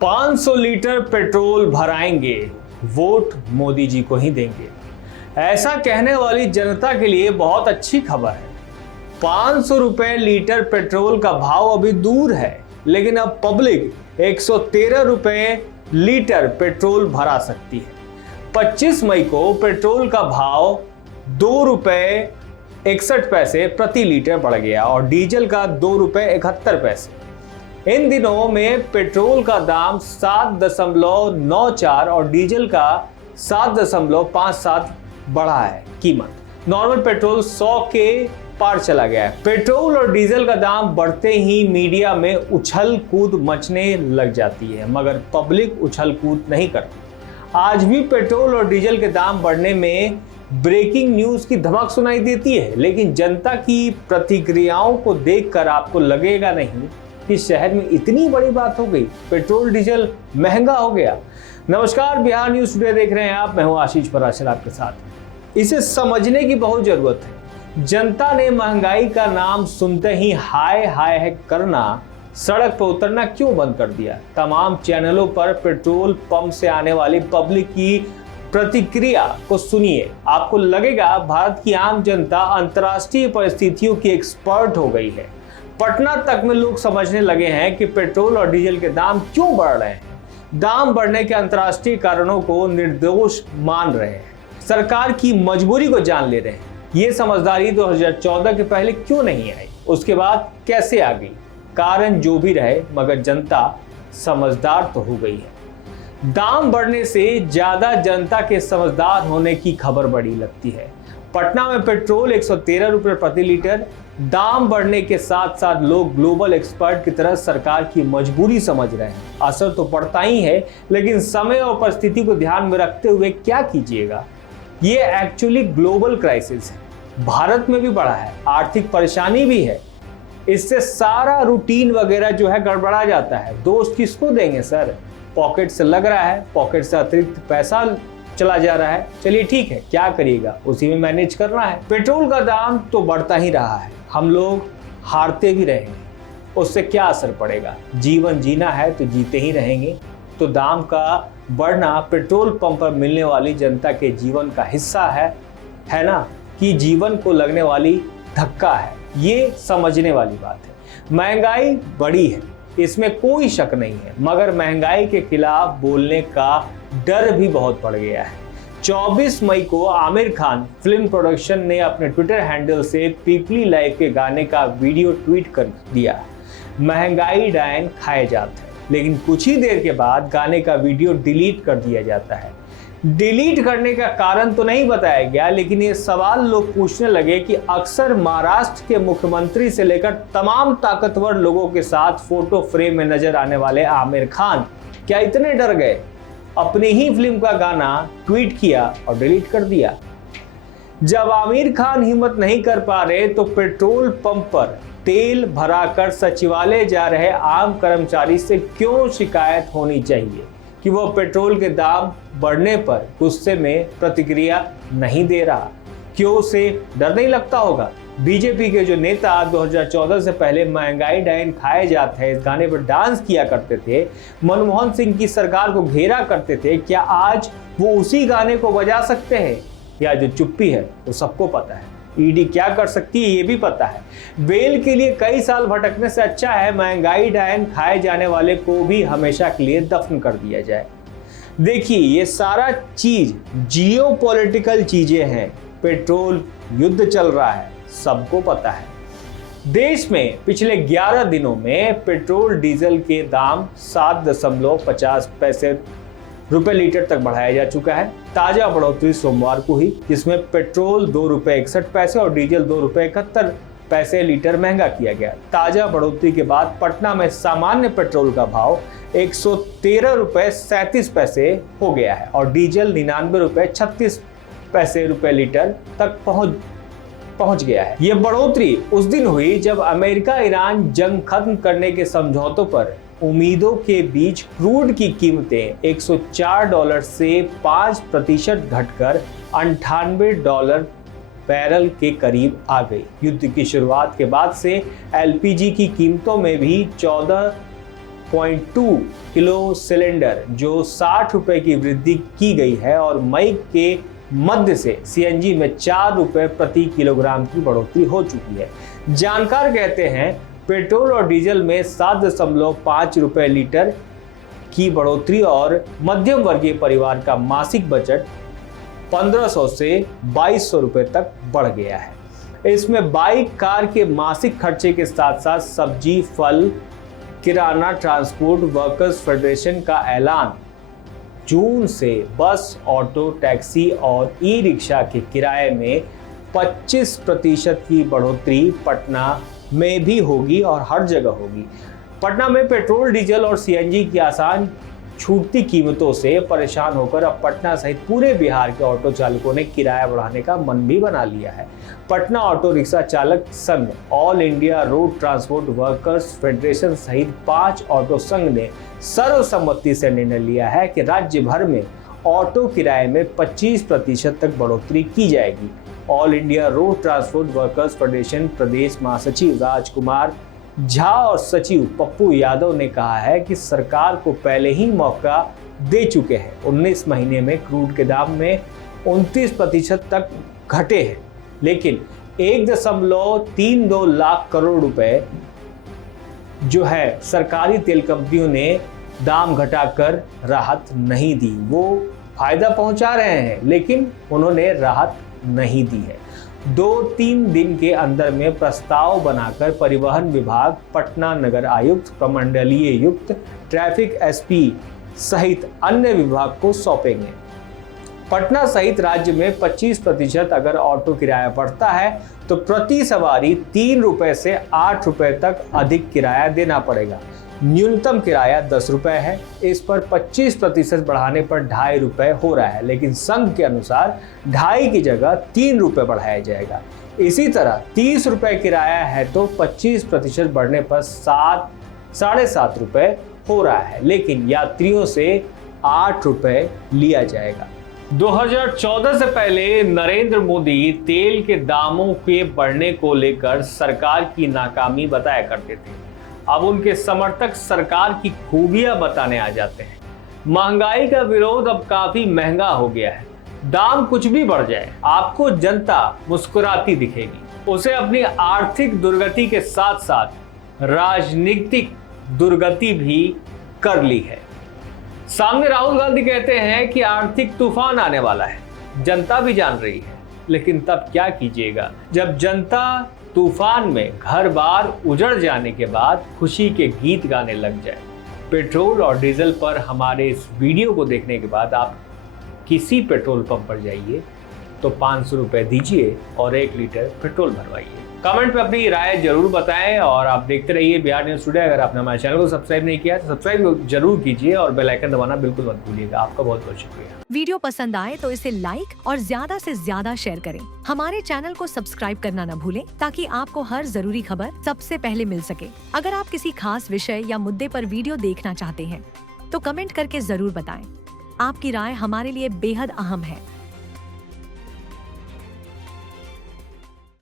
500 litre petrol भराएंगे, vote Modi ji को ही देंगे। ऐसा कहने वाली जनता के लिए बहुत अच्छी खबर है। 500 रुपए लीटर पेट्रोल का भाव अभी दूर है, लेकिन अब पब्लिक 113 रुपए लीटर पेट्रोल भरा सकती है। 25 मई को पेट्रोल का भाव 2 रुपए 61 पैसे प्रति लीटर बढ़ गया और डीजल का 2 रुपए 71 पैसे। इन दिनों में पेट्रोल का दाम 7.94 और डीजल का 7.57 बढ़ा है कीमत। नॉर्मल पेट्रोल 100 के पार चला गया है। पेट्रोल और डीजल का दाम बढ़ते ही मीडिया में उछल कूद मचने लग जाती है, मगर पब्लिक उछल कूद नहीं करती। आज भी पेट्रोल और डीजल के दाम बढ़ने में ब्रेकिंग न्यूज की धमक सुनाई देती है, लेकिन जनता की प्रतिक्रियाओं को देखकर आपको लगेगा नहीं कि शहर में इतनी बड़ी बात हो गई, पेट्रोल डीजल महंगा हो गया। नमस्कार, बिहार न्यूज टुडे देख रहे हैं आप। मैं हूं आशीष पराशर आपके साथ। इसे समझने की बहुत जरूरत है। जनता ने महंगाई का नाम सुनते ही हाय हाय है करना, सड़क पर उतरना क्यों बंद कर दिया? तमाम चैनलों पर पेट्रोल पंप से आने वाली पब्लिक की प्रतिक्रिया को सुनिए। आपको लगेगा भारत की आम जनता अंतर्राष्ट्रीय परिस्थितियों की एक्सपर्ट हो गई है। पटना तक में लोग समझने लगे हैं कि पेट्रोल और डीजल के दाम क्यों बढ़ रहे हैं। दाम बढ़ने के अंतर्राष्ट्रीय कारणों को निर्दोष मान रहे हैं, सरकार की मजबूरी को जान ले रहे हैं। ये समझदारी 2014 के पहले क्यों नहीं आई, उसके बाद कैसे आ गई? कारण जो भी रहे, मगर जनता समझदार तो हो गई है। दाम बढ़ने से ज्यादा जनता के समझदार होने की खबर बड़ी लगती है। पटना में पेट्रोल 113 रुपए प्रति लीटर। दाम बढ़ने के साथ साथ लोग ग्लोबल एक्सपर्ट की तरह सरकार की मजबूरी समझ रहे हैं। असर तो पड़ता ही है, लेकिन समय और परिस्थिति को ध्यान में रखते हुए क्या कीजिएगा? ये एक्चुअली ग्लोबल क्राइसिस है। भारत में भी बढ़ा है, आर्थिक परेशानी भी है। इससे सारा रूटीन वगैरह जो है गड़बड़ा जाता है। दोस्त किसको देंगे सर? पॉकेट से लग रहा है, पॉकेट से अतिरिक्त पैसा चला जा रहा है। चलिए ठीक है, क्या करिएगा, उसी में मैनेज करना है। पेट्रोल का दाम तो बढ़ता ही रहा है, हम लोग हारते भी रहेंगे, उससे क्या असर पड़ेगा? जीवन जीना है तो जीते ही रहेंगे। तो दाम का बढ़ना पेट्रोल पंप पर मिलने वाली जनता के जीवन का हिस्सा है ना, कि जीवन को लगने वाली धक्का है। ये समझने वाली बात है। महंगाई बढ़ी है, इसमें कोई शक नहीं है, मगर महंगाई के खिलाफ बोलने का डर भी बहुत बढ़ गया है। 24 मई को आमिर खान फिल्म प्रोडक्शन ने अपने ट्विटर हैंडल से पीपली लाइव के गाने का वीडियो ट्वीट कर दिया। महंगाई डायन खाए जाते हैं, लेकिन कुछ ही देर के बाद गाने का वीडियो डिलीट कर दिया जाता है। डिलीट करने का कारण तो नहीं बताया गया, लेकिन ये सवाल लोग पूछने लगे कि अक्सर महाराष्ट्र के मुख्यमंत्री से लेकर तमाम ताकतवर लोगों के साथ फोटो फ्रेम में नजर आने वाले आमिर खान क्या इतने डर गए? अपनी ही फिल्म का गाना ट्वीट किया और डिलीट कर दिया। जब आमिर खान हिम्मत नहीं कर पा रहे, तो पेट्रोल पंप पर तेल भराकर सचिवालय जा रहे आम कर्मचारी से क्यों शिकायत होनी चाहिए कि वो पेट्रोल के दाम बढ़ने पर गुस्से में प्रतिक्रिया नहीं दे रहा? क्यों उसे डर नहीं लगता होगा? बीजेपी के जो नेता 2014 से पहले महंगाई डायन खाए जाते हैं इस गाने पर डांस किया करते थे, मनमोहन सिंह की सरकार को घेरा करते थे, क्या आज वो उसी गाने को बजा सकते हैं? या जो चुप्पी है वो सबको पता है, ईडी क्या कर सकती है ये भी पता है। बेल के लिए कई साल भटकने से अच्छा है महंगाई डायन खाए जाने वाले को भी हमेशा के लिए दफन कर दिया जाए। देखिए, ये सारा चीज जियोपॉलिटिकल चीजें हैं। पेट्रोल युद्ध चल रहा है, सबको पता है। देश में पिछले 11 दिनों में पेट्रोल डीजल के दाम 7.50 पैसे रुपए लीटर तक बढ़ाया जा चुका है। ताजा बढ़ोतरी सोमवार को हुई, जिसमें पेट्रोल 2 रुपए 61 पैसे और डीजल 2 रुपए 71 पैसे लीटर महंगा किया गया। ताजा बढ़ोतरी के बाद पटना में सामान्य पेट्रोल का भाव 113 रुपए 37 पैसे हो गया है और डीजल 99 रुपए 36 पैसे रुपए लीटर तक पहुंच गया है। यह बढ़ोतरी उस दिन हुई जब अमेरिका ईरान जंग खत्म करने के समझौतों पर उम्मीदों के बीच क्रूड की कीमतें $104 से 5% घटकर $98 बैरल के करीब आ गई। युद्ध की शुरुआत के बाद से एलपीजी की कीमतों में भी 1.2 किलो सिलेंडर जो 60 रुपए की वृद्धि की गई है और मई के मध्य से सीएनजी में 4 रुपए प्रति किलोग्राम की बढ़ोतरी हो चुकी है। जानकार कहते हैं पेट्रोल और डीजल में 7.5 रुपए लीटर की बढ़ोतरी और मध्यम वर्गीय परिवार का मासिक बजट 1500 से 2200 रुपए तक बढ़ गया है। इसमें बाइक कार के मासिक खर्चे के साथ साथ सब्जी, फल, किराना, ट्रांसपोर्ट वर्कर्स फेडरेशन का ऐलान जून से बस, ऑटो, टैक्सी और ई रिक्शा के किराए में 25% की बढ़ोतरी पटना में भी होगी और हर जगह होगी। पटना में पेट्रोल, डीजल और सीएनजी की आसान छूटती कीमतों से परेशान होकर अब पटना सहित पूरे बिहार के ऑटो चालकों ने किराया बढ़ाने का मन भी बना लिया है। पटना ऑटो रिक्शा चालक संघ, all India road transport workers federation सहित 5 ऑटो संघ ने सर्वसम्मति से निर्णय लिया है कि राज्य भर में ऑटो किराए में 25% तक बढ़ोतरी की जाएगी। All India road transport workers federation प्रदेश महासचिव राजकुमार झा और सचिव पप्पू यादव ने कहा है कि सरकार को पहले ही मौका दे चुके हैं। 19 महीने में क्रूड के दाम में 29% तक घटे हैं, लेकिन 1.32 लाख करोड़ रुपए जो है सरकारी तेल कंपनियों ने दाम घटाकर राहत नहीं दी। वो फायदा पहुंचा रहे हैं लेकिन उन्होंने राहत नहीं दी है। 2-3 दिन के अंदर में प्रस्ताव बनाकर परिवहन विभाग, पटना नगर आयुक्त, प्रमंडलीय युक्त, ट्रैफिक एसपी सहित अन्य विभाग को सौंपेंगे। पटना सहित राज्य में 25% अगर ऑटो किराया बढ़ता है तो प्रति सवारी 3 रुपए से 8 रुपए तक अधिक किराया देना पड़ेगा। न्यूनतम किराया 10 रुपए है। इस पर 25% बढ़ाने पर 2.5 रुपए हो रहा है, लेकिन संघ के अनुसार 2.5 की जगह 3 रुपए बढ़ाया जाएगा। इसी तरह 30 रुपए किराया है तो 25% बढ़ने पर 7.5 रुपए हो रहा है, लेकिन यात्रियों से 8 रुपए लिया जाएगा। 2014 से पहले नरेंद्र मोदी तेल के दामों के बढ़ने को लेकर सरकार की नाकामी बताया करते थे। अब उनके समर्थक सरकार की खूबियां बताने आ जाते हैं। महंगाई का विरोध अब काफी महंगा हो गया है। दाम कुछ भी बढ़ जाए, आपको जनता मुस्कुराती दिखेगी। उसे अपनी आर्थिक दुर्गति के साथ साथ राजनीतिक दुर्गति भी कर ली है। सामने राहुल गांधी कहते हैं कि आर्थिक तूफान आने वाला है। जनता भी जान रही है, लेकिन तब क्या कीजिएगा जब जनता तूफान में घर बार उजड़ जाने के बाद खुशी के गीत गाने लग जाए। पेट्रोल और डीजल पर हमारे इस वीडियो को देखने के बाद आप किसी पेट्रोल पंप पर जाइए तो 500 रुपए दीजिए और 1 लीटर पेट्रोल भरवाइए। कमेंट पे अपनी राय जरूर बताएं और आप देखते रहिए बिहार न्यूज़ टुडे। अगर आपने हमारे चैनल को सब्सक्राइब नहीं किया तो सब्सक्राइब जरूर कीजिए और बेल आइकन दबाना बिल्कुल मत भूलिएगा। आपका बहुत बहुत शुक्रिया। वीडियो पसंद आए तो इसे लाइक और ज्यादा से ज्यादा शेयर करें। हमारे चैनल को सब्सक्राइब करना न भूलें ताकि आपको हर जरूरी खबर सबसे पहले मिल सके। अगर आप किसी खास विषय या मुद्दे पर वीडियो देखना चाहते हैं तो कमेंट करके जरूर बताएं। आपकी राय हमारे लिए बेहद अहम है।